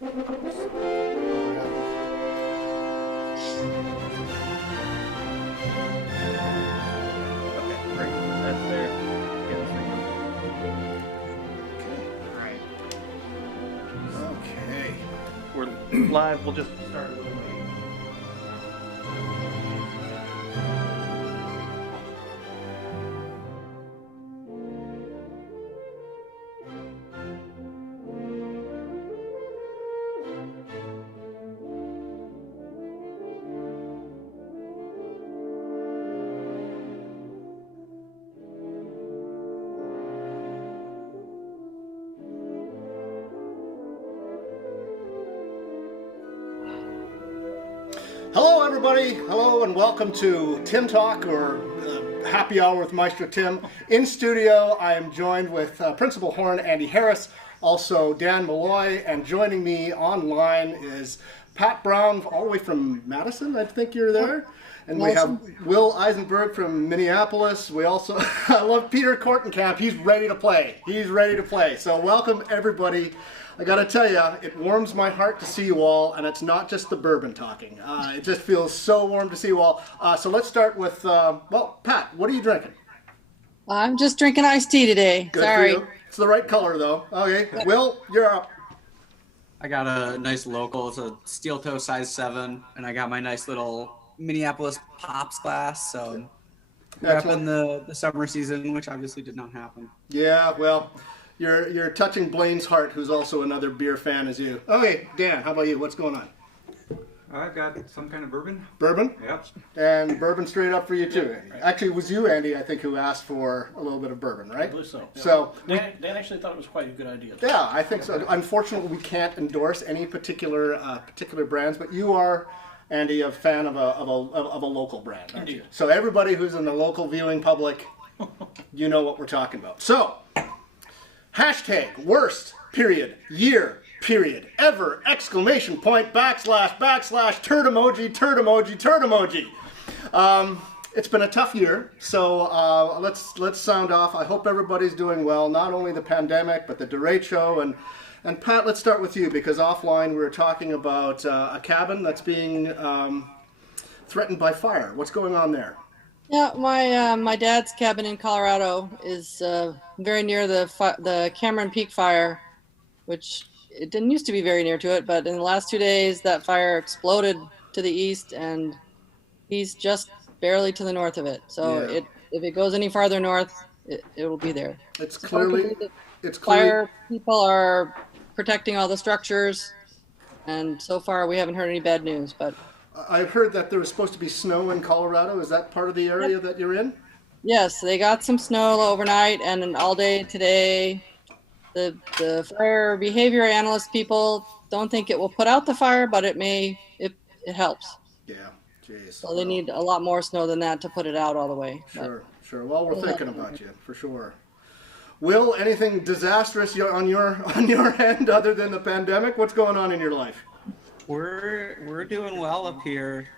great. That's there. Get the signal. Okay. We're live. We'll just start a little late. Hello, everybody. Hello, and welcome to Tim Talk, or Happy Hour with Maestro Tim. In studio, I am joined with Principal Horn Andy Harris, also Dan Malloy, and joining me online is Pat Brown, all the way from Madison. I think you're there. And we have Will Eisenberg from Minneapolis. We also, I love Peter Kortenkamp. He's ready to play. He's ready to play. So welcome, everybody. I gotta tell you, it warms my heart to see you all, and it's not just the bourbon talking. It just feels so warm to see you all. So let's start with, well, Pat, what are you drinking? I'm just drinking iced tea today. Good Sorry. for you. It's the right color, though. Okay, Will, you're up. I got a nice local. It's a steel toe size 7, and I got my nice little Minneapolis Pops glass. So wrapping the summer season, which obviously did not happen. Yeah, well, you're touching Blaine's heart, who's also another beer fan as you. Okay, Dan, how about you? What's going on? I've got some kind of bourbon. Bourbon? Yep. And bourbon straight up for you too, Andy. Right. Actually, it was you, Andy, I think, who asked for a little bit of bourbon, right? I believe so. Yeah. So Dan actually thought it was quite a good idea. Yeah, I think so. Unfortunately, we can't endorse any particular brands, but you are, Andy, a fan of a local brand, aren't you? So everybody who's in the local viewing public, you know what we're talking about. So, hashtag worst period year period ever exclamation point backslash turd emoji turd emoji turd emoji. It's been a tough year, so let's sound off. I hope everybody's doing well. Not only the pandemic, but the derecho. And Pat, let's start with you, because offline we were talking about a cabin that's being threatened by fire. What's going on there? Yeah, my dad's cabin in Colorado is very near the Cameron Peak fire, which it didn't used to be very near to it, but in the last 2 days that fire exploded to the east, and he's just barely to the north of it. So if it goes any farther north, it will be there. It's So clearly fire people are protecting all the structures, and so far we haven't heard any bad news. But I've heard that there was supposed to be snow in Colorado. Is that part of the area that you're in? yes, they got some snow overnight and all day today. The fire behavior analyst people don't think it will put out the fire, but it helps. Yeah, jeez. So they need a lot more snow than that to put it out all the way. Sure. Well, we're thinking about you, for sure. Will, anything disastrous on your end other than the pandemic? What's going on in your life? We're doing well up here.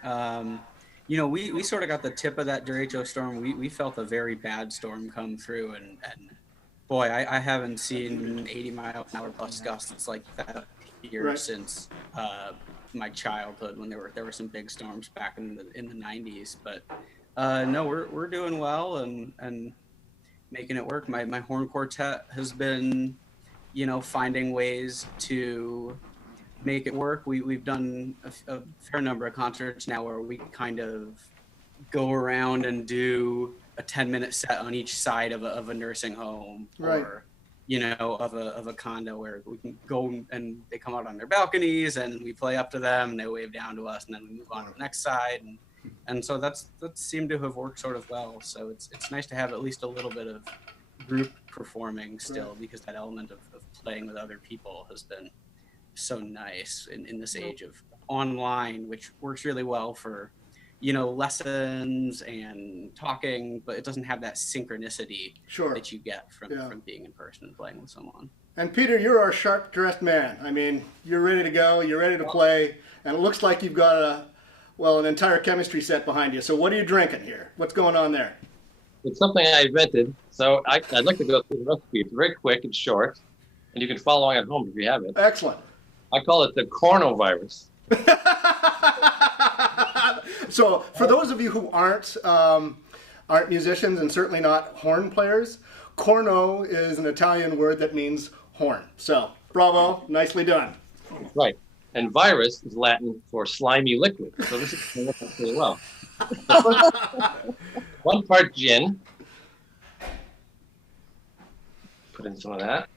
We sort of got the tip of that derecho storm. We felt a very bad storm come through, and boy, I haven't seen 80-mile-an-hour plus gusts like that here since my childhood, when there were some big storms back in the 90s. But no, we're doing well and making it work. My horn quartet has been, finding ways to make it work. We've done a fair number of concerts now where we kind of go around and do a 10-minute set on each side of a nursing home, or of a condo, where we can go and they come out on their balconies and we play up to them and they wave down to us, and then we move on to the next side, and so that's seemed to have worked sort of well. So it's nice to have at least a little bit of group performing still, because that element of playing with other people has been so nice in this age of online, which works really well for lessons and talking, but it doesn't have that synchronicity that you get from being in person and playing with someone. And Peter, you're our sharp dressed man. I mean, you're ready to go, you're ready to play, and it looks like you've got an entire chemistry set behind you. So what are you drinking here? What's going on there? It's something I invented, so I'd like to go through the recipe. It's very quick and short, and you can follow along at home if you have it. Excellent. I call it the coronavirus. So, for those of you who aren't musicians and certainly not horn players, corno is an Italian word that means horn. So, bravo, nicely done. Right. And virus is Latin for slimy liquid. So this is coming up really well. 1 part gin. Put in some of that.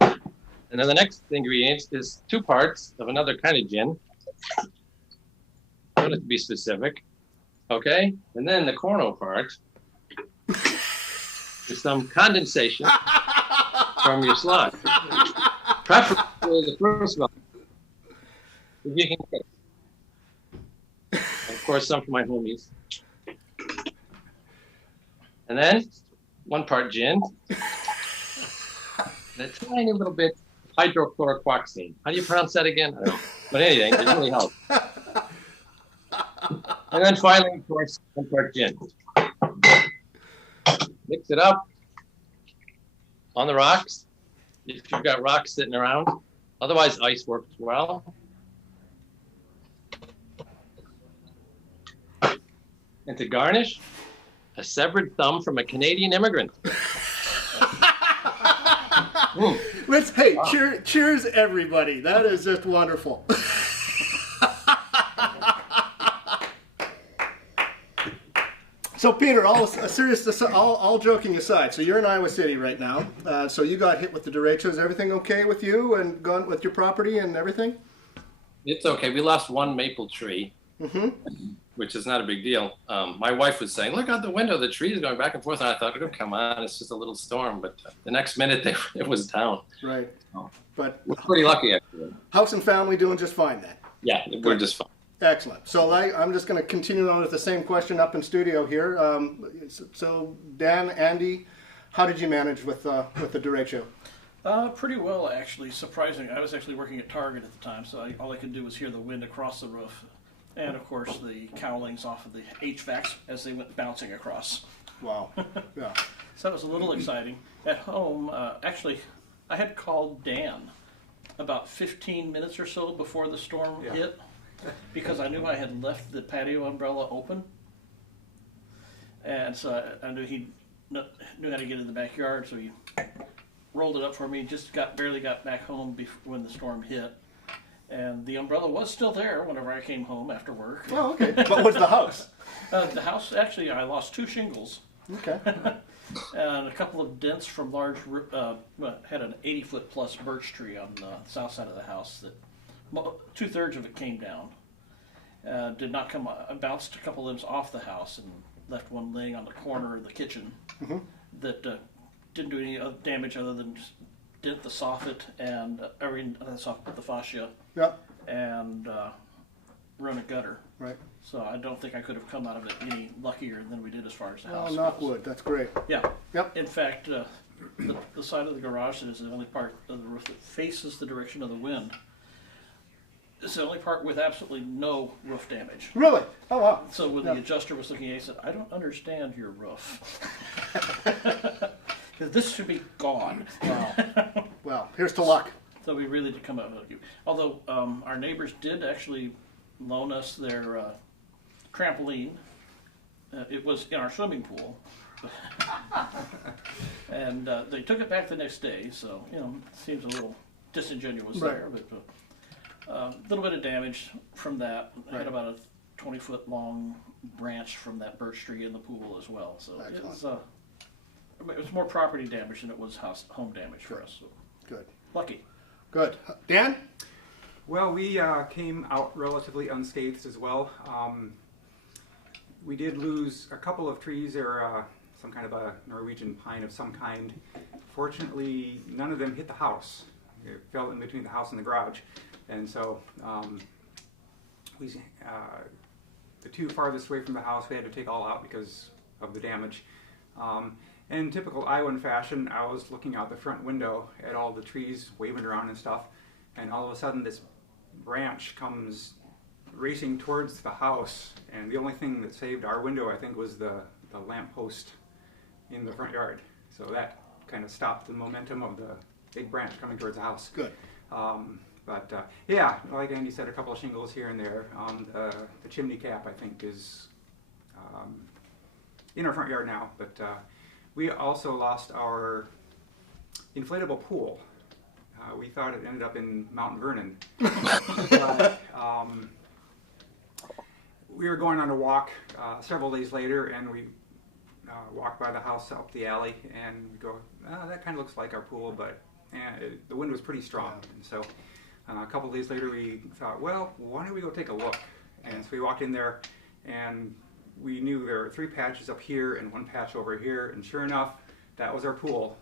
And then the next ingredient is 2 parts of another kind of gin. I want it to be specific. Okay? And then the corno part is some condensation from your slide. Preferably the first one. If you can get it. Of course, some for my homies. And then 1 part gin. And a tiny little bit hydrochloroquine. How do you pronounce that again? I don't know. But anything, it really helps. And then finally, of course, 1 part gin. Mix it up on the rocks. If you've got rocks sitting around. Otherwise, ice works well. And to garnish, a severed thumb from a Canadian immigrant. Hey, cheers, everybody. That is just wonderful. So, Peter, all joking aside, so you're in Iowa City right now. So you got hit with the derecho. Is everything okay with you and gone with your property and everything? It's okay. We lost 1 maple tree, which is not a big deal. My wife was saying, look out the window, the tree is going back and forth. And I thought, oh, come on, it's just a little storm. But the next minute, it was down. Right. So, But we're pretty lucky, actually. House and family doing just fine then? Yeah, we're just fine. Excellent. So I'm just going to continue on with the same question up in studio here. So Dan, Andy, how did you manage with the derecho? Pretty well, actually. Surprising. I was actually working at Target at the time, so all I could do was hear the wind across the roof. And, of course, the cowlings off of the HVACs as they went bouncing across. Wow. Yeah. So that was a little exciting. At home, actually, I had called Dan about 15 minutes or so before the storm hit, because I knew I had left the patio umbrella open. And so I knew he knew how to get in the backyard, so he rolled it up for me, just barely got back home when the storm hit. And the umbrella was still there whenever I came home after work. Oh, okay. What was the house? The house, actually, I lost 2 shingles. Okay. And a couple of dents from large, had an 80-foot plus birch tree on the south side of the house that 2/3 of it came down. Did not come, bounced a couple of limbs off the house and left one laying on the corner of the kitchen that didn't do any damage other than just dent the soffit and the fascia. Yeah. And run a gutter. Right. So I don't think I could have come out of it any luckier than we did as far as the Oh, house knock goes. wood. That's great. Yeah. Yep. In fact, the side of the garage that is the only part of the roof that faces the direction of the wind is the only part with absolutely no roof damage. Really? Oh, wow. So when the adjuster was looking at it, he said, I don't understand your roof. Because this should be gone. Wow. Well, here's to luck. So we really did come out with you. Although our neighbors did actually loan us their trampoline. It was in our swimming pool. And they took it back the next day, so, it seems a little disingenuous there. But a little bit of damage from that. I had about a 20-foot long branch from that birch tree in the pool as well. So it was more property damage than it was home damage for us. So. Good. Lucky. Good. Dan? Well, we came out relatively unscathed as well. We did lose a couple of trees or some kind of a Norwegian pine of some kind. Fortunately, none of them hit the house. It fell in between the house and the garage. And so the 2 farthest away from the house we had to take all out because of the damage. In typical Iowan fashion, I was looking out the front window at all the trees waving around and stuff, and all of a sudden this branch comes racing towards the house, and the only thing that saved our window, I think, was the lamp post in the front yard. So that kind of stopped the momentum of the big branch coming towards the house. Good. But yeah, like Andy said, a couple of shingles here and there. The chimney cap, I think, is in our front yard now. But we also lost our inflatable pool. We thought it ended up in Mount Vernon. But we were going on a walk several days later, and we walked by the house up the alley, and we go, oh, that kind of looks like our pool, but the wind was pretty strong. And so a couple of days later, we thought, well, why don't we go take a look? And so we walked in there, and we knew there were 3 patches up here and 1 patch over here, and sure enough, that was our pool,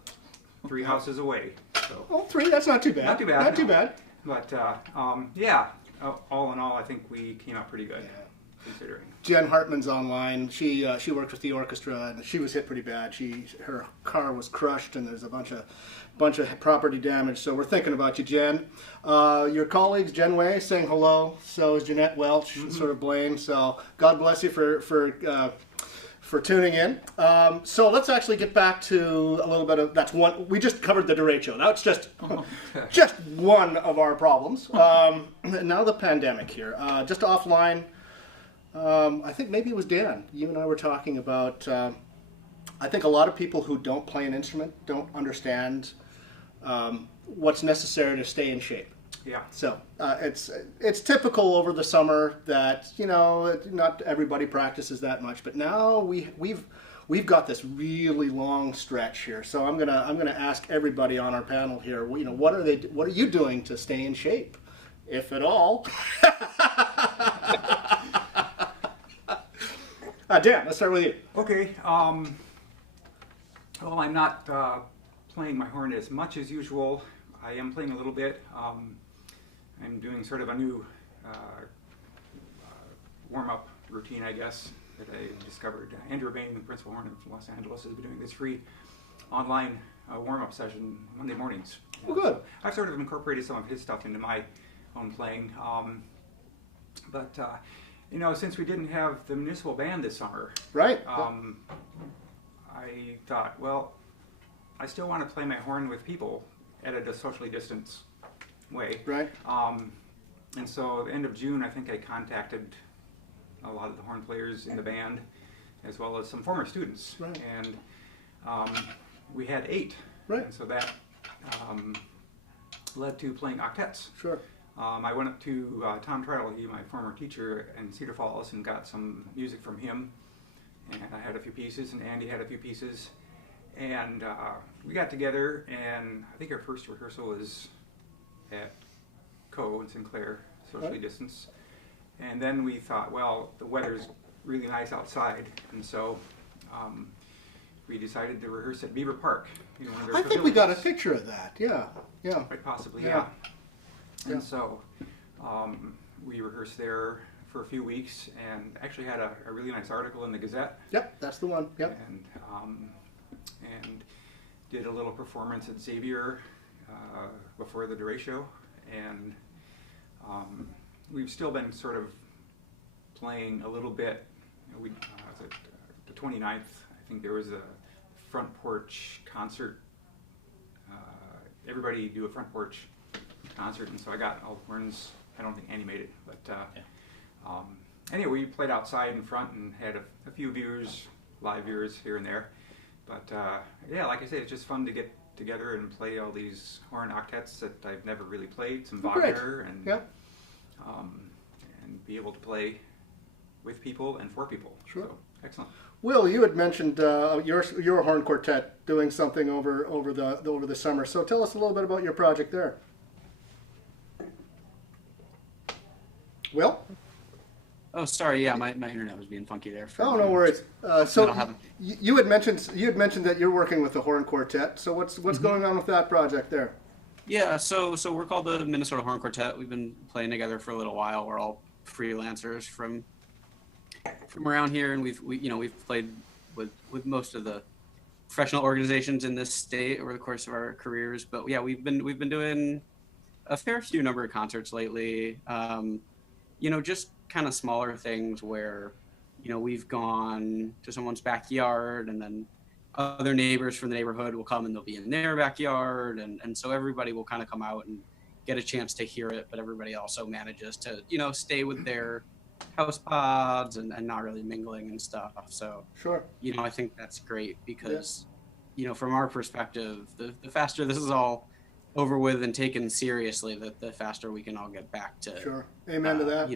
3 houses away. So, Oh, 3, that's not too bad. not too bad. Not too bad. But yeah, all in all, I think we came out pretty good, considering. Jen Hartman's online. She works with the orchestra, and she was hit pretty bad. Her car was crushed, and there's a bunch of property damage. So we're thinking about you, Jen. Your colleagues, Jen Way, saying hello. So is Jeanette Welch, sort of Blaine. So God bless you for tuning in. So let's actually get back to a little bit of that's one. We just covered the derecho. That's just just one of our problems. Now the pandemic here. Just offline. I think maybe it was Dan. You and I were talking about. I think a lot of people who don't play an instrument don't understand what's necessary to stay in shape. Yeah. So it's typical over the summer that not everybody practices that much, but now we've got this really long stretch here. So I'm gonna ask everybody on our panel here. What are you doing to stay in shape, if at all? Dan, let's start with you. Okay. Well, I'm not playing my horn as much as usual. I am playing a little bit. I'm doing sort of a new warm-up routine, I guess, that I discovered. Andrew Bain, the principal horn of Los Angeles, has been doing this free online warm-up session Monday mornings. Oh, good. So I've sort of incorporated some of his stuff into my own playing. But since we didn't have the municipal band this summer, Right. I thought, well, I still want to play my horn with people at a socially distanced way. Right. And so at the end of June, I think I contacted a lot of the horn players in the band, as well as some former students. Right. And we had 8. Right. And so that led to playing octets. Sure. I went up to Tom Treadle, my former teacher in Cedar Falls, and got some music from him. And I had a few pieces, and Andy had a few pieces. And we got together, and I think our first rehearsal was at Co in Sinclair, socially distanced. And then we thought, well, the weather's really nice outside, and so we decided to rehearse at Beaver Park. One of their I think we got a pavilions. picture of that. Yeah. Yeah. Quite possibly, Yeah. yeah. And Yeah. so we rehearsed there for a few weeks, and actually had a really nice article in the Gazette. Yep. That's the one. Yep. And did a little performance at Xavier before the derecho, and we've still been sort of playing a little bit. We the 29th, I think there was a front porch concert. Everybody do a front porch concert, and so I got all the horns. I don't think Andy made it, but anyway, we played outside in front and had a few viewers, live viewers here and there. But yeah, like I say, it's just fun to get together and play all these horn octets that I've never really played, some Wagner, and and be able to play with people and for people. Sure. So, excellent. Will, you had mentioned your horn quartet doing something over the summer. So tell us a little bit about your project there. Will? Oh, sorry. Yeah, my internet was being funky there. Oh, no worries. So That'll happen. you had mentioned that you're working with the horn quartet. So what's going on with that project there? Yeah, so we're called the Minnesota Horn Quartet. We've been playing together for a little while. We're all freelancers from around here, and we've played with most of the professional organizations in this state over the course of our careers. But yeah, we've been doing a fair few number of concerts lately. Just kind of smaller things where we've gone to someone's backyard, and then other neighbors from the neighborhood will come and they'll be in their backyard, and so everybody will kind of come out and get a chance to hear it, but everybody also manages to, stay with their house pods and not really mingling and stuff. So, Sure. I think that's great because, from our perspective, the faster this is all over with and taken seriously, the faster we can all get back to, Sure. Amen to that.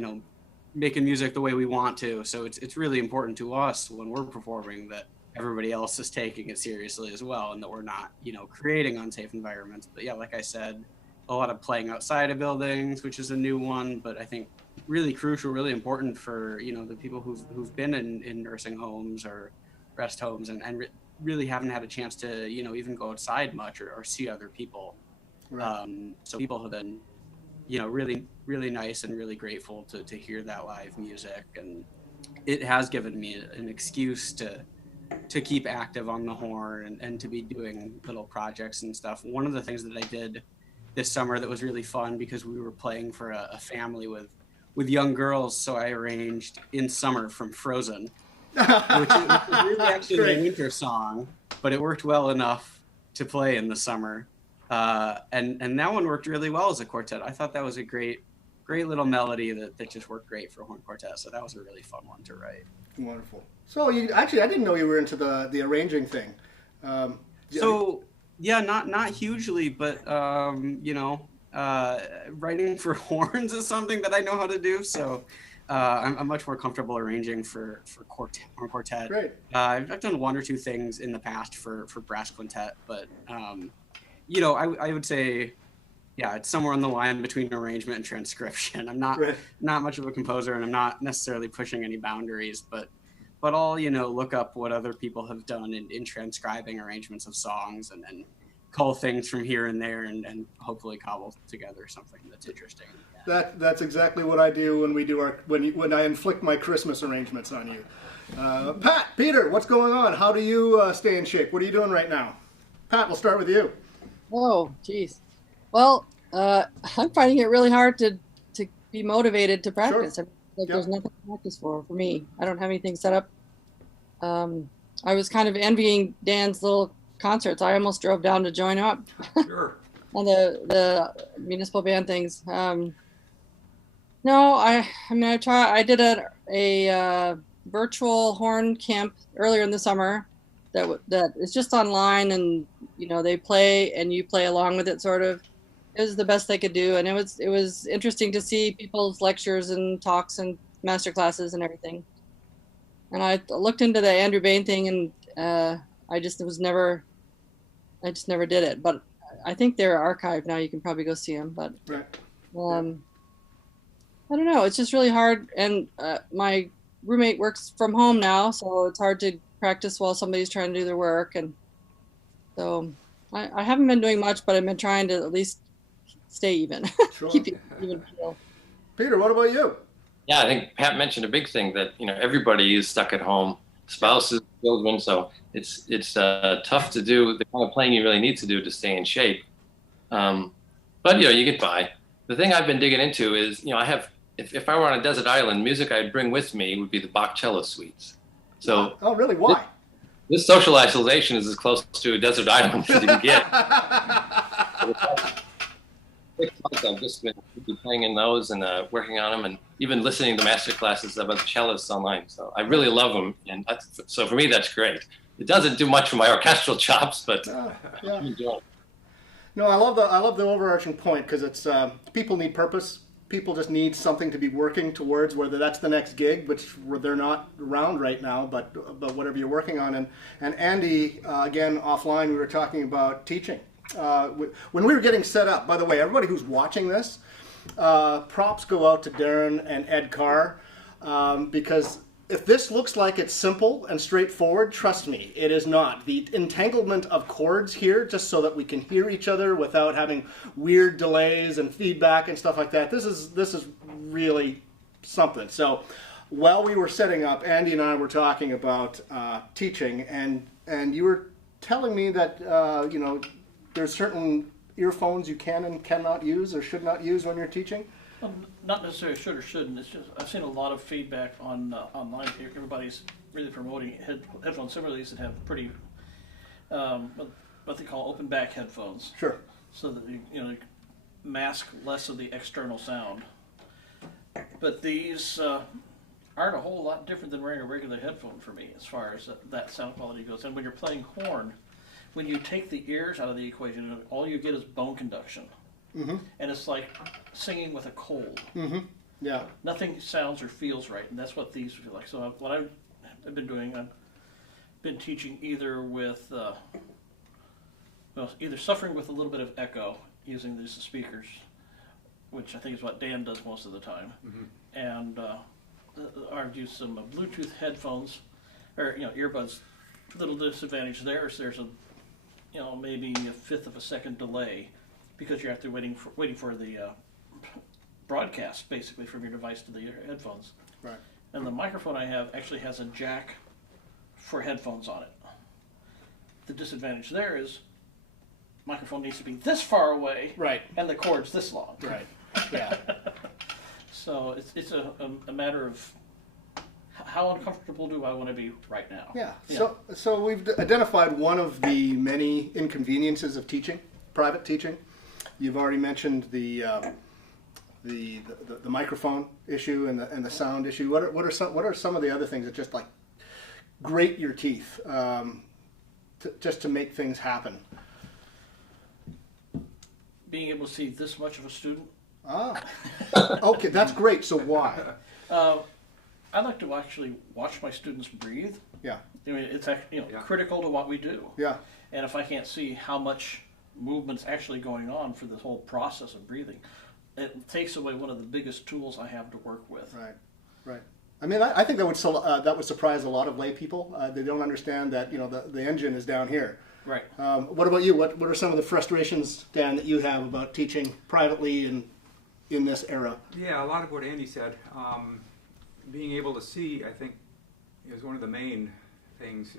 making music the way we want to. So it's really important to us when we're performing that everybody else is taking it seriously as well, and that we're not, creating unsafe environments. But yeah, like I said, a lot of playing outside of buildings, which is a new one, but I think really crucial, really important for, the people who've been in nursing homes or rest homes and really haven't had a chance to, even go outside much or see other people. Right. So people have been, really, really nice and really grateful to hear that live music. And it has given me an excuse to keep active on the horn and to be doing little projects and stuff. One of the things that I did this summer that was really fun, because we were playing for a family with young girls, so I arranged In Summer from Frozen, which is really actually a winter song, but it worked well enough to play in the summer. And that one worked really well as a quartet. I thought that was a great little melody that just worked great for horn quartet. So that was a really fun one to write. Wonderful. So I didn't know you were into the arranging thing. So yeah, not hugely, but writing for horns is something that I know how to do. So I'm much more comfortable arranging for horn quartet. Great. I've done one or two things in the past for brass quintet, but I would say, yeah, it's somewhere on the line between arrangement and transcription. I'm not much of a composer, and I'm not necessarily pushing any boundaries, but I'll look up what other people have done in transcribing arrangements of songs and then cull things from here and there and hopefully cobble together something that's interesting. That's exactly what I do when I inflict my Christmas arrangements on you. Peter, what's going on? How do you stay in shape? What are you doing right now? Pat, we'll start with you. Oh, geez. Well, I'm finding it really hard to be motivated to practice. Sure. There's nothing to practice for me. I don't have anything set up. I was kind of envying Dan's little concerts. I almost drove down to join up. Sure. On the municipal band things. No, I did a virtual horn camp earlier in the summer that is just online, and they play and you play along with it, sort of. It was the best they could do, and it was interesting to see people's lectures and talks and master classes and everything. And I looked into the Andrew Bain thing, and I just never did it. But I think they're archived now. You can probably go see them. But Right. I don't know. It's just really hard, and my roommate works from home now, so it's hard to practice while somebody's trying to do their work. And so I haven't been doing much, but I've been trying to at least stay even. Sure. Keep it even keel. Peter, what about you? Yeah, I think Pat mentioned a big thing that everybody is stuck at home, spouses, children, so it's tough to do the kind of playing you really need to do to stay in shape. But you get by. The thing I've been digging into is I have if I were on a desert island, music I'd bring with me would be the Bach cello suites. So oh really? Why? This social isolation is as close to a desert island as you can get. 6 months I've just been playing in those and working on them, and even listening to master classes of other cellists online. So I really love them, and so for me that's great. It doesn't do much for my orchestral chops, but Yeah. I'm enjoying it. No, I love the overarching point, because it's people need purpose. People just need something to be working towards, whether that's the next gig, which they're not around right now, but whatever you're working on. And Andy, again offline, we were talking about teaching. When we were getting set up, by the way, everybody who's watching this, props go out to Darren and Ed Carr, because if this looks like it's simple and straightforward, trust me, it is not. The entanglement of chords here, just so that we can hear each other without having weird delays and feedback and stuff like that, this is really something. So while we were setting up, Andy and I were talking about teaching, and you were telling me that there's certain earphones you can and cannot use or should not use when you're teaching. Well, not necessarily should or shouldn't. It's just I've seen a lot of feedback on online. Everybody's really promoting headphones. Some of these that have pretty what they call open back headphones. Sure. So that mask less of the external sound. But these aren't a whole lot different than wearing a regular headphone for me as far as that sound quality goes. And when you're playing horn, when you take the ears out of the equation, all you get is bone conduction. Mm-hmm. And it's like singing with a cold. Mm-hmm. Yeah. Nothing sounds or feels right, and that's what these feel like. So what I've been doing, I've been teaching either with, either suffering with a little bit of echo using these speakers, which I think is what Dan does most of the time, and I've used some Bluetooth headphones, or earbuds. Little disadvantage there is there's a, maybe a fifth of a second delay, because you're after waiting for the broadcast basically from your device to the headphones. Right. And the microphone I have actually has a jack for headphones on it. The disadvantage there is microphone needs to be this far away, Right. and the cord's this long. Right. Yeah. So it's a matter of how uncomfortable do I want to be right now. Yeah. So we've identified one of the many inconveniences of teaching, private teaching. You've already mentioned the microphone issue and the sound issue. What are some of the other things that just like grate your teeth just to make things happen? Being able to see this much of a student. Ah, okay, that's great. So why? I like to actually watch my students breathe. Yeah. I mean, it's critical to what we do. Yeah. And if I can't see how much movement's actually going on for this whole process of breathing, it takes away one of the biggest tools I have to work with. Right. Right. I mean, I think that would surprise a lot of lay people. They don't understand that the engine is down here. Right. What about you? What are some of the frustrations, Dan, that you have about teaching privately and in this era? Yeah, a lot of what Andy said. Being able to see, I think, is one of the main things,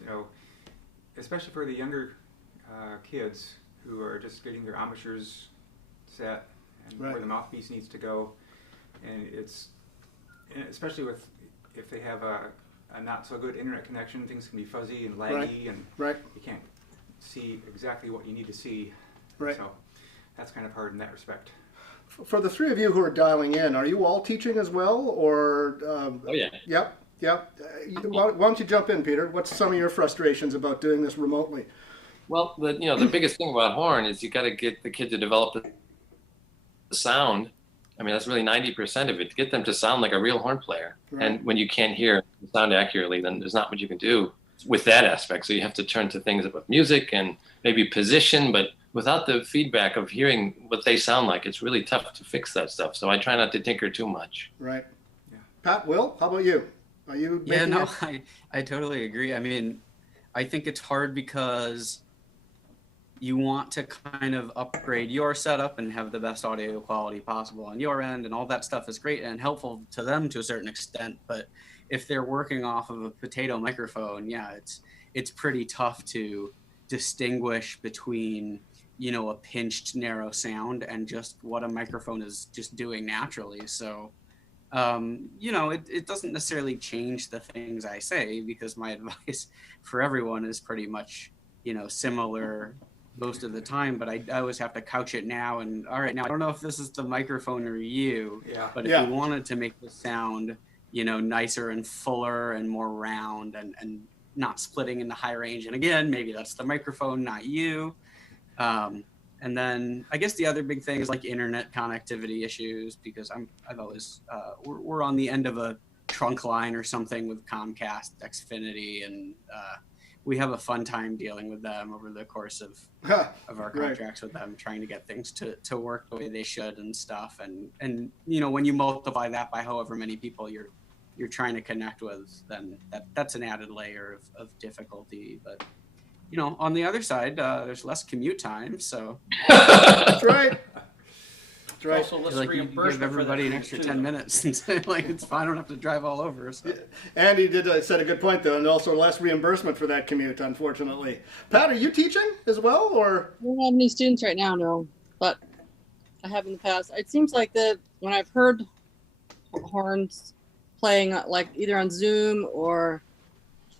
especially for the younger kids who are just getting their embouchures set and Right. where the mouthpiece needs to go. And especially if they have a not so good internet connection, things can be fuzzy and laggy, and Right. you can't see exactly what you need to see. Right. So that's kind of hard in that respect. For the three of you who are dialing in, are you all teaching as well, or? Oh yeah. Yep. Yep. Why don't you jump in, Peter? What's some of your frustrations about doing this remotely? Well, the biggest thing about horn is you got to get the kid to develop the sound. I mean, that's really 90% of it. To get them to sound like a real horn player. Right. And when you can't hear the sound accurately, then there's not much you can do with that aspect. So you have to turn to things about music and maybe position, but without the feedback of hearing what they sound like, it's really tough to fix that stuff. So I try not to tinker too much. Right. Yeah. Pat, Will, how about you? Are you? Yeah, making no, it? I totally agree. I mean, I think it's hard because you want to kind of upgrade your setup and have the best audio quality possible on your end, and all that stuff is great and helpful to them to a certain extent. But if they're working off of a potato microphone, yeah, it's pretty tough to distinguish between a pinched narrow sound and just what a microphone is just doing naturally. So it doesn't necessarily change the things I say, because my advice for everyone is pretty much similar most of the time, but I always have to couch it now. And all right, now I don't know if this is the microphone or you, Yeah. but if you wanted to make the sound nicer and fuller and more round and not splitting in the high range, and again, maybe that's the microphone, not you. And then I guess the other big thing is like internet connectivity issues, because I've always we're on the end of a trunk line or something with Comcast, Xfinity, and we have a fun time dealing with them over the course of our contracts with them, trying to get things to work the way they should and stuff. And when you multiply that by however many people you're trying to connect with, then that's an added layer of difficulty. But on the other side, there's less commute time, so That's right. That's right. Also, let's like you reimburse give everybody an extra 10 minutes and say, like, it's fine, I don't have to drive all over. So. Andy said a good point, though, and also less reimbursement for that commute, unfortunately. Pat, are you teaching as well, or? I don't have any students right now, no, but I have in the past. It seems like when I've heard horns playing, like either on Zoom or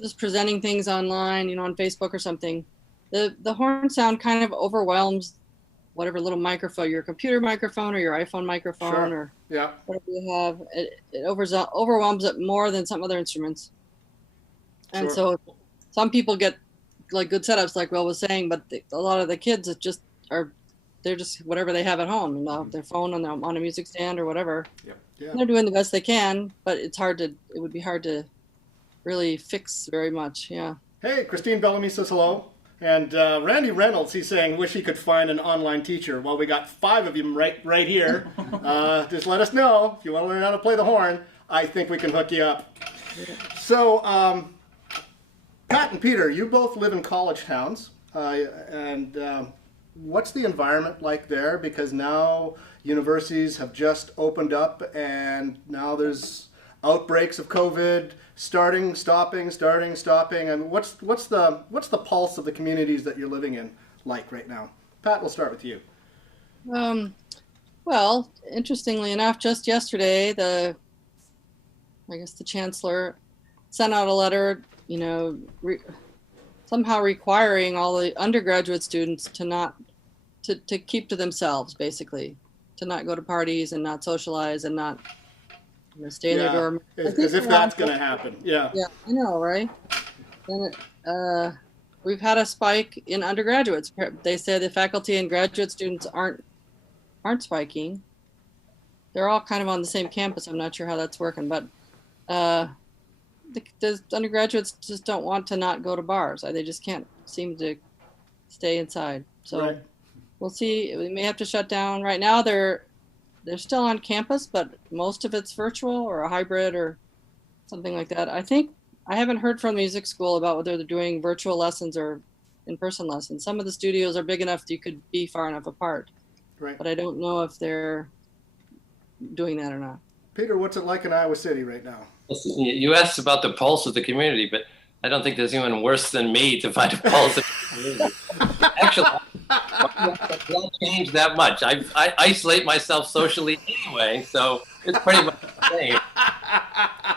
just presenting things online, on Facebook or something, the horn sound kind of overwhelms whatever little microphone, your computer microphone or your iPhone microphone Sure. or Yeah. whatever you have, it overwhelms it more than some other instruments. And Sure. so some people get like good setups, like Will was saying, but a lot of the kids they're just whatever they have at home, their phone on a music stand or whatever. Yep. Yeah. They're doing the best they can, but it would be hard to really fix very much. Yeah. Hey, Christine Bellamy says hello. And Randy Reynolds, he's saying, wish he could find an online teacher. Well, we got 5 of them right here. Just let us know if you want to learn how to play the horn. I think we can hook you up. So, Pat and Peter, you both live in college towns. And what's the environment like there? Because now universities have just opened up and now there's outbreaks of COVID, starting, stopping. And what's the pulse of the communities that you're living in like right now? Pat, we'll start with you. Well, interestingly enough, just yesterday, I guess the chancellor sent out a letter, somehow requiring all the undergraduate students to keep to themselves, basically, to not go to parties and not socialize and not stay in their dorm. As if that's going to happen. Yeah. Yeah, I know, right? And we've had a spike in undergraduates. They say the faculty and graduate students aren't spiking. They're all kind of on the same campus. I'm not sure how that's working, but the undergraduates just don't want to not go to bars. They just can't seem to stay inside. So Right. We'll see. We may have to shut down. Right now they're still on campus, but most of it's virtual or a hybrid or something like that. I haven't heard from the music school about whether they're doing virtual lessons or in-person lessons. Some of the studios are big enough that you could be far enough apart. Right. But I don't know if they're doing that or not. Peter, what's it like in Iowa City right now? You asked about the pulse of the community, but I don't think there's anyone worse than me to find a pulse of the community. Actually, I don't change that much. I isolate myself socially anyway, so it's pretty much the same.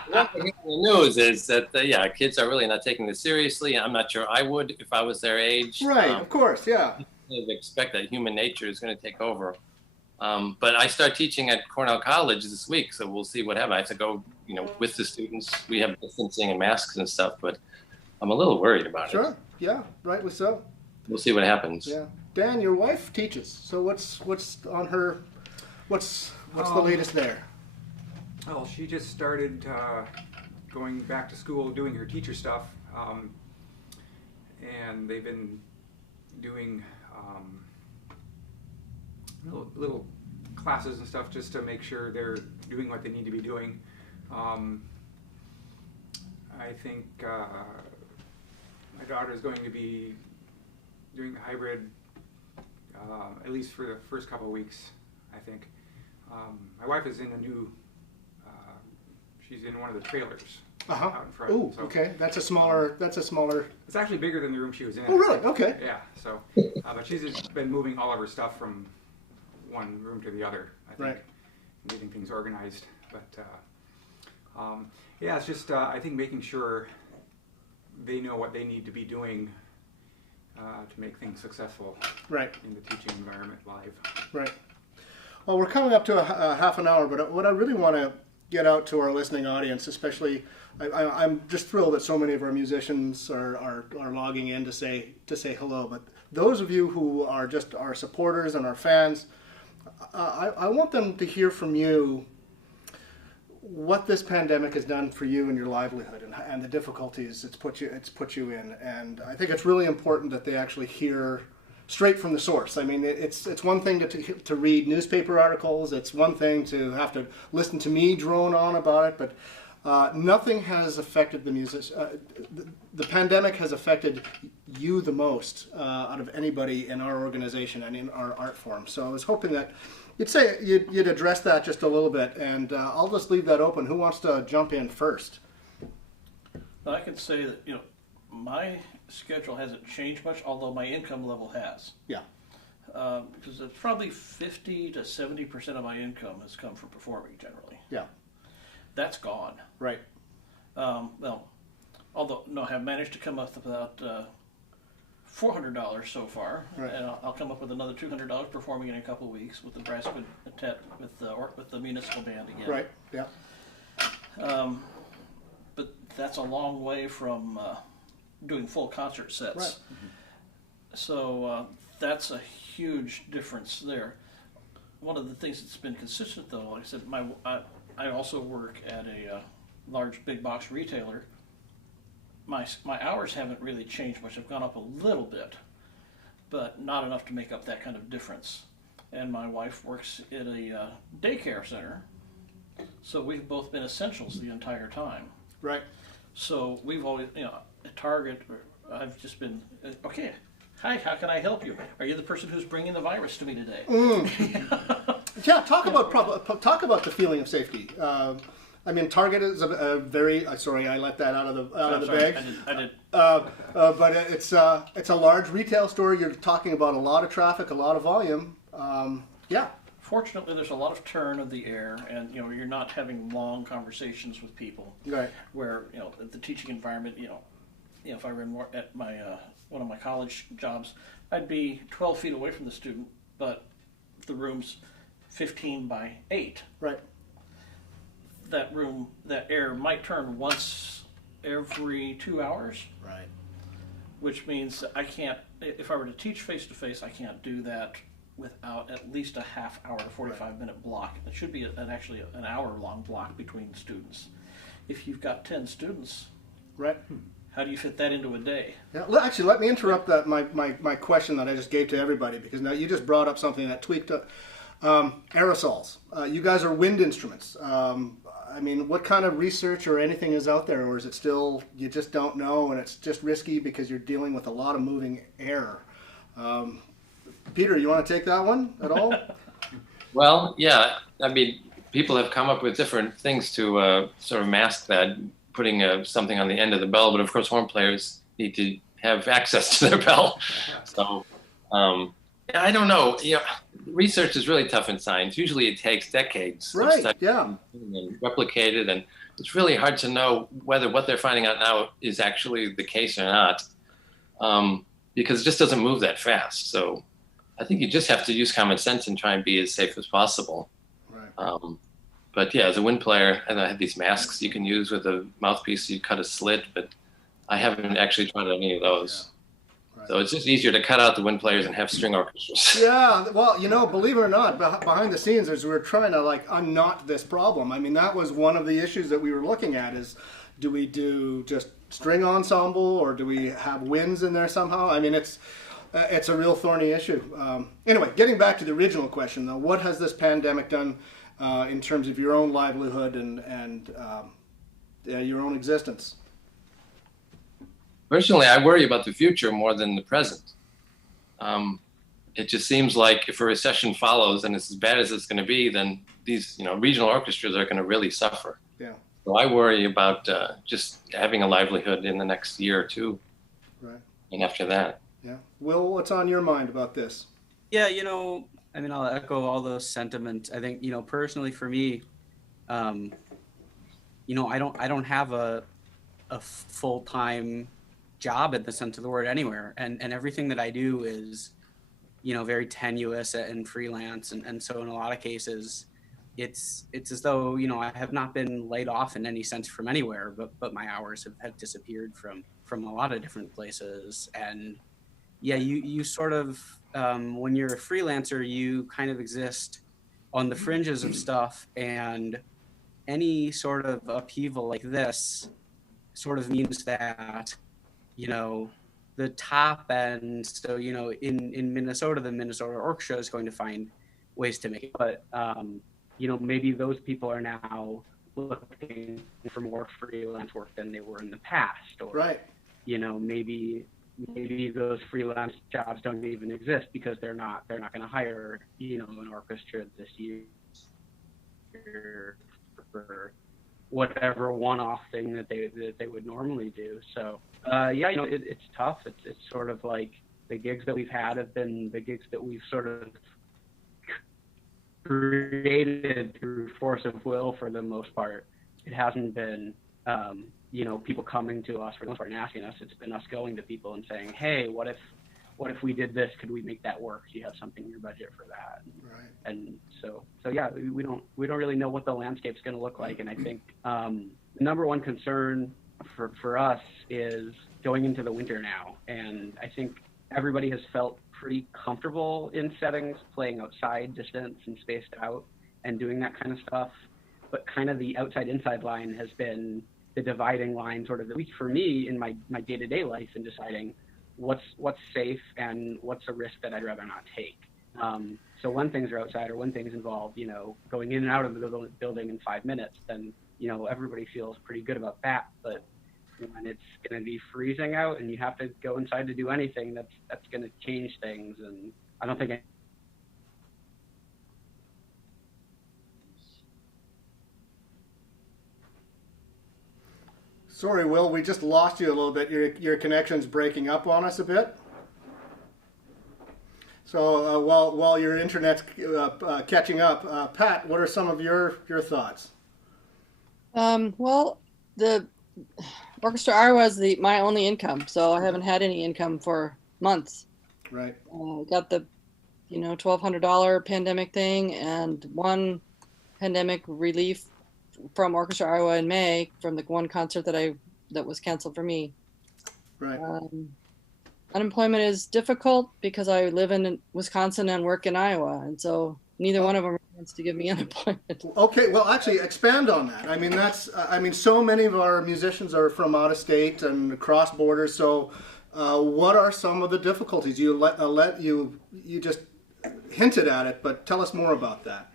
What I hear in the news is that, kids are really not taking this seriously. I'm not sure I would if I was their age. Right, of course, yeah. I expect that human nature is going to take over. But I start teaching at Cornell College this week, so we'll see what happens. I have to go, with the students. We have distancing and masks and stuff, but I'm a little worried about it. Sure, yeah, rightly so. We'll see what happens. Yeah, Dan, your wife teaches. So what's on her? What's the latest there? Well, she just started going back to school, doing her teacher stuff, and they've been doing little classes and stuff just to make sure they're doing what they need to be doing. I think my daughter is going to be doing the hybrid at least for the first couple of weeks, I think. My wife is in a new, she's in one of the trailers out in front. Ooh, so, okay. That's a smaller. It's actually bigger than the room she was in. Oh, really? Okay. Yeah. So, but she's just been moving all of her stuff from one room to the other, I think, Right. and getting things organized. But it's just I think making sure they know what they need to be doing to make things successful. Right. In the teaching environment live. Right. Well, we're coming up to a half an hour, but what I really want to get out to our listening audience, especially, I'm just thrilled that so many of our musicians are logging in to say hello. But those of you who are just our supporters and our fans, I want them to hear from you what this pandemic has done for you and your livelihood and the difficulties it's put you in. And I think it's really important that they actually hear straight from the source. I mean, it's one thing to read newspaper articles. It's one thing to have to listen to me drone on about it. But nothing has affected the music. The pandemic has affected you the most out of anybody in our organization and in our art form. So I was hoping that you'd address that just a little bit, and I'll just leave that open. Who wants to jump in first? I can say that my schedule hasn't changed much, although my income level has. Yeah. Because it's probably 50 to 70% of my income has come from performing generally. Yeah. That's gone. Right. I have managed to come up with about $400 so far, Right. and I'll come up with another $200 performing in a couple of weeks with the brass quintet with the municipal band again. Right. Yeah. But that's a long way from doing full concert sets. Right. So that's a huge difference there. One of the things that's been consistent, though, like I said, I also work at a large big box retailer. My hours haven't really changed much. I've gone up a little bit, but not enough to make up that kind of difference. And my wife works at a daycare center, so we've both been essentials the entire time. Right. So we've always, at Target, I've just been, okay, hi, how can I help you? Are you the person who's bringing the virus to me today? Yeah, talk about the feeling of safety. I mean, Target is a very sorry, I let that out of the bag. I did. But it's a large retail store. You're talking about a lot of traffic, a lot of volume. Yeah. Fortunately, there's a lot of turn of the air, and you're not having long conversations with people. Right. Where at the teaching environment, if I were more at my one of my college jobs, I'd be 12 feet away from the student, but the room's 15 by 8. Right. That air might turn once every 2 hours. Right. Which means I can't, if I were to teach face-to-face, I can't do that without at least a half hour to 45-minute block. It should be actually an hour-long block between students. If you've got 10 students, Right. how do you fit that into a day? Yeah. Actually, let me interrupt my question that I just gave to everybody, because now you just brought up something that tweaked up. Aerosols. You guys are wind instruments. I mean, what kind of research or anything is out there, or is it still you just don't know and it's just risky because you're dealing with a lot of moving air? Peter, you want to take that one at all? Well, yeah. I mean, people have come up with different things to sort of mask that, putting something on the end of the bell. But of course, horn players need to have access to their bell. So I don't know. Research is really tough in science. Usually, it takes decades of Right. study Yeah. and replicated, and it's really hard to know whether what they're finding out now is actually the case or not, because it just doesn't move that fast. So I think you just have to use common sense and try and be as safe as possible. Right. But yeah, as a wind player, and I have these masks you can use with a mouthpiece. You cut a slit, but I haven't actually tried any of those. Yeah. Right. So it's just easier to cut out the wind players and have string orchestras. Yeah, well, believe it or not, behind the scenes, as we were trying to unknot this problem. I mean, that was one of the issues that we were looking at: is do we do just string ensemble, or do we have winds in there somehow? I mean, it's a real thorny issue. Anyway, getting back to the original question, though, what has this pandemic done in terms of your own livelihood and your own existence? Personally, I worry about the future more than the present. It just seems like if a recession follows and it's as bad as it's going to be, then these regional orchestras are going to really suffer. Yeah. So I worry about just having a livelihood in the next year or two. Right. And after that. Yeah. Will, what's on your mind about this? Yeah, I mean, I'll echo all those sentiments. I think, personally for me, I don't have a full-time job in the sense of the word anywhere, and everything that I do is very tenuous and freelance, and so in a lot of cases it's as though I have not been laid off in any sense from anywhere, but my hours have disappeared from a lot of different places. And yeah, you sort of when you're a freelancer, you kind of exist on the fringes of stuff, and any sort of upheaval like this sort of means that the top end. So in Minnesota, the Minnesota Orchestra is going to find ways to make it, but maybe those people are now looking for more freelance work than they were in the past, or Right. Maybe those freelance jobs don't even exist because they're not going to hire an orchestra this year for whatever one-off thing that they would normally do. So it's tough. It's sort of like the gigs that we've had have been the gigs that we've sort of created through force of will for the most part. It hasn't been people coming to us for the most part and asking us. It's been us going to people and saying, hey, what if what if we did this? Could we make that work? Do you have something in your budget for that? Right. And so yeah, we don't really know what the landscape's going to look like. And I think the number one concern for us is going into the winter now. And I think everybody has felt pretty comfortable in settings, playing outside, distance and spaced out, and doing that kind of stuff. But kind of the outside-inside line has been the dividing line, sort of for me in my day-to-day life, in deciding what's safe and what's a risk that I'd rather not take. So when things are outside or when things involve, going in and out of the building in 5 minutes, then, everybody feels pretty good about that. But when it's going to be freezing out and you have to go inside to do anything, that's going to change things. And I don't think Sorry, Will, we just lost you a little bit. Your connection's breaking up on us a bit. So while your internet's catching up, Pat, what are some of your thoughts? Well, the Orchestra Iowa is my only income, so I haven't had any income for months. Right. Got the, $1,200 pandemic thing and one pandemic relief from Orchestra Iowa in May from the one concert that was canceled for me. Right. Unemployment is difficult because I live in Wisconsin and work in Iowa, and so neither one of them wants to give me unemployment. Okay, well, actually, expand on that. I mean, so many of our musicians are from out of state and across borders. So, what are some of the difficulties? You just hinted at it, but tell us more about that.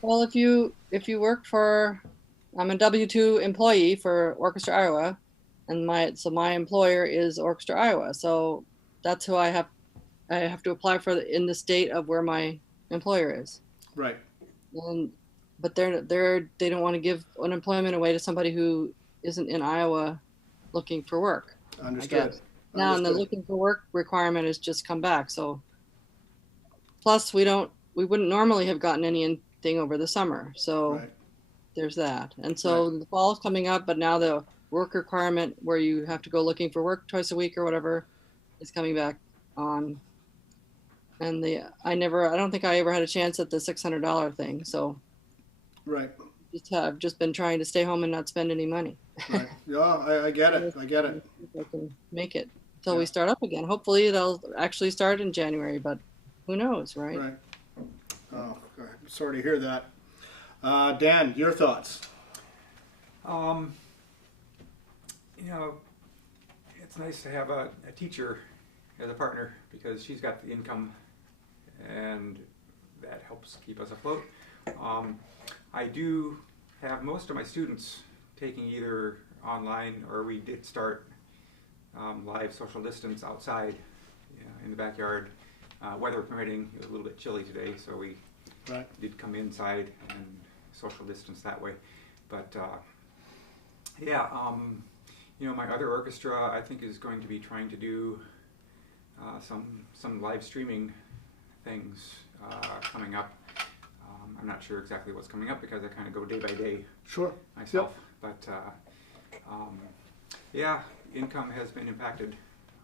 Well, if you work I'm a W-2 employee for Orchestra Iowa, and my employer is Orchestra Iowa, so that's who I have to apply for in the state of where my employer is. Right. But they don't want to give unemployment away to somebody who isn't in Iowa looking for work. Understood. Now, and the looking for work requirement has just come back. So, plus we wouldn't normally have gotten anything over the summer. So Right. There's that. And so the fall's coming up, but now the work requirement where you have to go looking for work twice a week or whatever is coming back on. And I don't think I ever had a chance at the $600 thing. So Right. I've just been trying to stay home and not spend any money. Right. Yeah, I get it. I get it. I can make it until we start up again. Hopefully they'll actually start in January, but who knows, right? Right. Oh, I'm sorry to hear that. Dan, your thoughts? It's nice to have a teacher as a partner because she's got the income and that helps keep us afloat. I do have most of my students taking either online or we did start live social distance outside in the backyard. Weather permitting, it was a little bit chilly today, so we did come inside and social distance that way. But my other orchestra I think is going to be trying to do some live streaming things coming up. I'm not sure exactly what's coming up because I kind of go day by day myself. Yep. But income has been impacted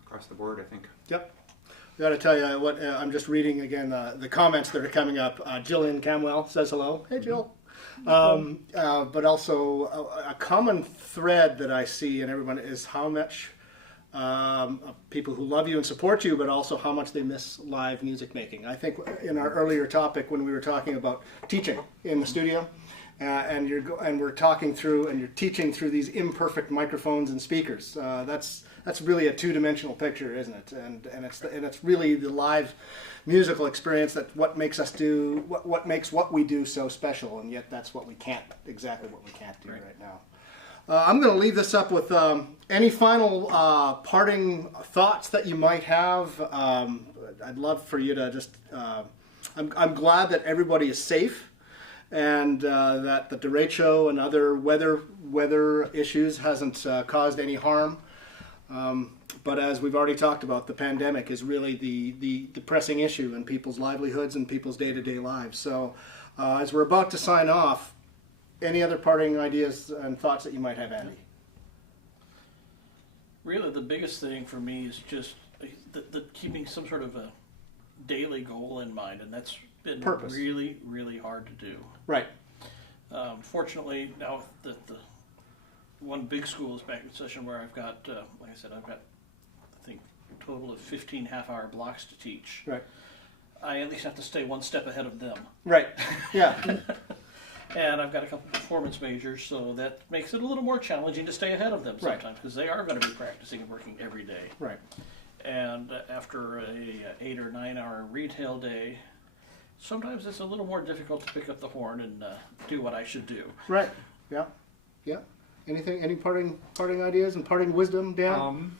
across the board, I think. Yep. I got to tell you what I'm just reading again the comments that are coming up. Jillian Camwell says hello. Hey, Jill. But also a common thread that I see in everyone is how much people who love you and support you, but also how much they miss live music making. I think in our earlier topic when we were talking about teaching in the studio, and we're talking through and you're teaching through these imperfect microphones and speakers. That's really a two-dimensional picture, isn't it? And it's really the live musical experience that what makes us do what makes what we do so special, and yet that's what we can't do right now. I'm going to leave this up with any final parting thoughts that you might have. I'd love for you to just. I'm glad that everybody is safe, and that the derecho and other weather issues hasn't caused any harm. But as we've already talked about, the pandemic is really the pressing issue in people's livelihoods and people's day-to-day lives. So as we're about to sign off, any other parting ideas and thoughts that you might have, Andy? Really, the biggest thing for me is just keeping some sort of a daily goal in mind, and that's been Purpose. really, really hard to do. Right. Fortunately, now that the one big school is back in session, where I've got, like I said, I think, a total of 15 half-hour blocks to teach. Right. I at least have to stay one step ahead of them. Right. Yeah. And I've got a couple performance majors, so that makes it a little more challenging to stay ahead of them Right. sometimes, because they are going to be practicing and working every day. Right. And after a 8 or 9 hour retail day, sometimes it's a little more difficult to pick up the horn and do what I should do. Right. Yeah. Yeah. Any parting ideas and parting wisdom, Dan?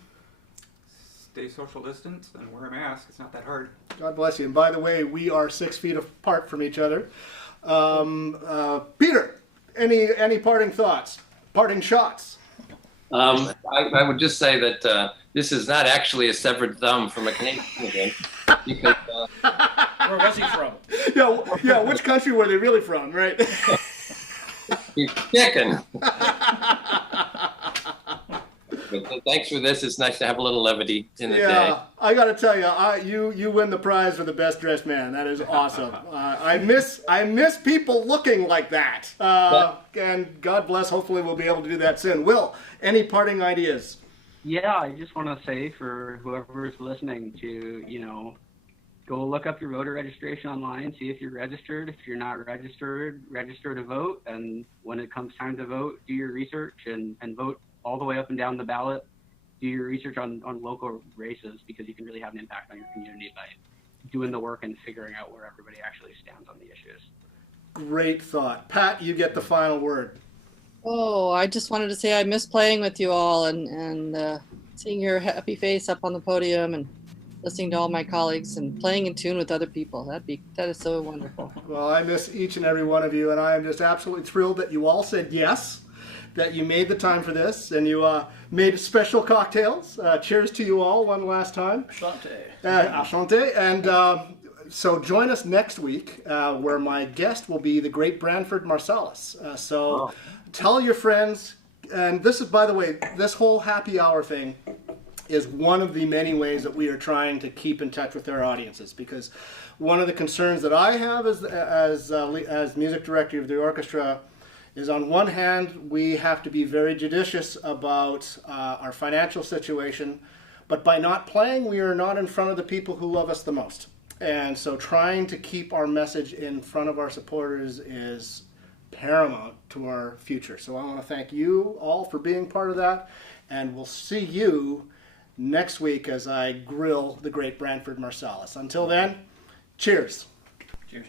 Stay social distance and wear a mask. It's not that hard. God bless you. And by the way, we are 6 feet apart from each other. Peter, any parting thoughts? Parting shots? I would just say that this is not actually a severed thumb from a Canadian because Where was he from? Yeah. Which country were they really from? Right. he's chicken. But thanks for this. It's nice to have a little levity in the day. I got to tell you, you win the prize for the best dressed man. That is awesome. I miss people looking like that. And God bless. Hopefully, we'll be able to do that soon. Will, any parting ideas? Yeah, I just want to say for whoever's listening to, go look up your voter registration online, see if you're registered. If you're not registered, register to vote. And when it comes time to vote, do your research and vote all the way up and down the ballot. Do your research on local races, because you can really have an impact on your community by doing the work and figuring out where everybody actually stands on the issues. Great thought. Pat, you get the final word. Oh, I just wanted to say I miss playing with you all and seeing your happy face up on the podium and listening to all my colleagues and playing in tune with other people. That is so wonderful. Well, I miss each and every one of you, and I am just absolutely thrilled that you all said yes, that you made the time for this, and you made special cocktails. Cheers to you all one last time. Asante. Asante. And so join us next week, where my guest will be the great Branford Marsalis. Tell your friends, and this is, by the way, this whole happy hour thing is one of the many ways that we are trying to keep in touch with our audiences, because one of the concerns that I have as music director of the orchestra is, on one hand, we have to be very judicious about our financial situation, but by not playing, we are not in front of the people who love us the most. And so trying to keep our message in front of our supporters is paramount to our future. So I want to thank you all for being part of that, and we'll see you next week as I grill the great Branford Marsalis. Until then, cheers. Cheers.